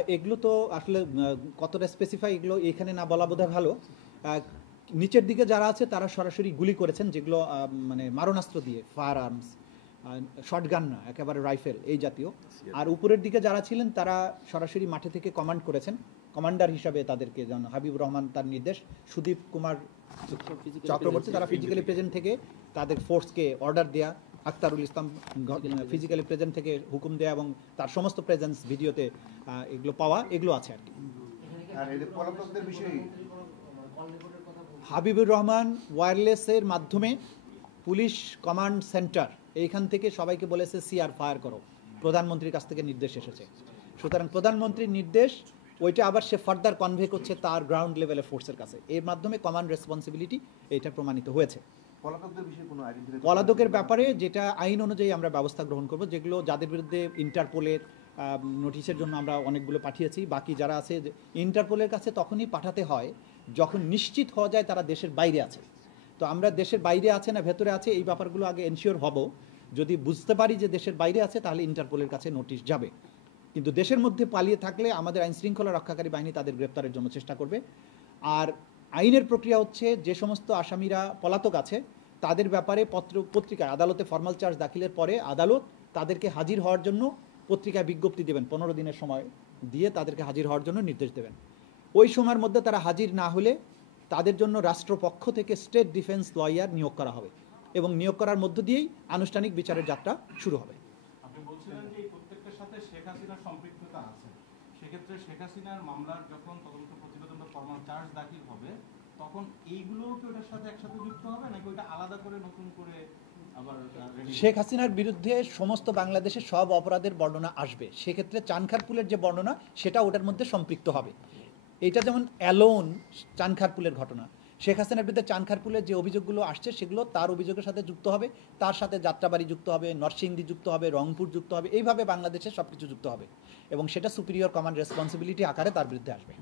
এগুলো তো আসলে কতটা স্পেসিফাই এগুলো এখানে না বলা বোধহয় ভালো। নিচের দিকে যারা আছে তারা সরাসরি গুলি করেছেন, যেগুলো মানে মারণাস্ত্র দিয়ে, ফায়ার আর্মস, শটগান না, একেবারে রাইফেল এই জাতীয়। আর উপরের দিকে যারা ছিলেন তারা সরাসরি মাঠে থেকে কমান্ড করেছেন, কমান্ডার হিসাবে তাদেরকে, যেমন হাবিবুর রহমান তার নির্দেশ, সুদীপ কুমার চক্রবর্তী তারা ফিজিক্যালি প্রেজেন্ট থেকে তাদের ফোর্সকে অর্ডার দেয়া, আক্তারুল ইসলাম ফিজিক্যালি প্রেজেন্ট থেকে হুকুম দেয়া এবং তার সমস্ত প্রেজেন্স ভিডিওতে এগুলো পাওয়া, এগুলো আছে আর কি। হাবিবুর রহমান ওয়্যারলেসের মাধ্যমে পুলিশ কমান্ড সেন্টার এইখান থেকে সবাইকে বলেছে সিআর ফায়ার করো, প্রধানমন্ত্রীর কাছ থেকে নির্দেশ এসেছে। সুতরাং প্রধানমন্ত্রীর নির্দেশ ওইটা আবার সে ফার্দার কনভে করছে তার গ্রাউন্ড লেভেলের ফোর্সের কাছে, এর মাধ্যমে কমান্ড রেসপন্সিবিলিটি এটা প্রমাণিত হয়েছে। পলাতকের ব্যাপারে যেটা আইন অনুযায়ী আমরা ব্যবস্থা গ্রহণ করব, যেগুলো যাদের বিরুদ্ধে ইন্টারপোলের নোটিশের জন্য আমরা অনেকগুলো পাঠিয়েছি, বাকি যারা আছে ইন্টারপোলের কাছে তখনই পাঠাতে হয় যখন নিশ্চিত হওয়া যায় তারা দেশের বাইরে আছে। তো আমরা দেশের বাইরে আছে না ভেতরে আছে এই ব্যাপারগুলো আগে এনশিওর হব। যদি বুঝতে পারি যে দেশের বাইরে আছে তাহলে ইন্টারপোলের কাছে নোটিশ যাবে, কিন্তু দেশের মধ্যে পালিয়ে থাকলে আমাদের আইন শৃঙ্খলা রক্ষাকারী বাহিনী তাদের গ্রেপ্তারের জন্য চেষ্টা করবে। আর আইনের প্রক্রিয়া হচ্ছে, যে সমস্ত আসামিরা পলাতক আছে তাদের ব্যাপারে পত্রিকায় আদালতে ফর্মাল চার্জ দাখিলের পরে আদালত তাদেরকে হাজির হওয়ার জন্য পত্রিকায় বিজ্ঞপ্তি দেবেন, 15 দিনের সময় দিয়ে তাদেরকে হাজির হওয়ার জন্য নির্দেশ দেবেন। ওই সময়ের মধ্যে তারা হাজির না হলে তাদের জন্য রাষ্ট্রপক্ষ থেকে স্টেট ডিফেন্স লয়ার নিয়োগ করা হবে এবং নিয়োগ করার মধ্য দিয়েই আনুষ্ঠানিক বিচারের যাত্রা শুরু হবে। আপনি বলছিলেন যে এই প্রত্যেকটার সাথে শেখ হাসিনার সম্পৃক্ততা আছে, সেক্ষেত্রে শেখ হাসিনার মামলার যখন তদন্ত প্রতিবেদন বা ফর্মাল চার্জ দাখিল হবে তখন এইগুলোও কি ওটার সাথে একসাথে যুক্ত হবে নাকি ওইটা আলাদা করে নতুন করে আবার? শেখ হাসিনার বিরুদ্ধে সমস্ত বাংলাদেশের সব অপরাধের বর্ণনা আসবে, সেক্ষেত্রে চানখারপুলের যে বর্ণনা সেটা ওটার মধ্যে সম্পৃক্ত হবে। এটা যেমন অ্যালোন চানখারপুলের ঘটনা, শেখ হাসিনার বিরুদ্ধে চানখারপুলের যে অভিযোগগুলো আসছে সেগুলো তার অভিযোগের সাথে যুক্ত হবে, তার সাথে যাত্রাবাড়ি যুক্ত হবে, নরসিংদী যুক্ত হবে, রংপুর যুক্ত হবে, এইভাবে বাংলাদেশের সব কিছু যুক্ত হবে এবং সেটা সুপিরিয়র কমান্ড রেসপন্সিবিলিটি আকারে তার বিরুদ্ধে আসবে।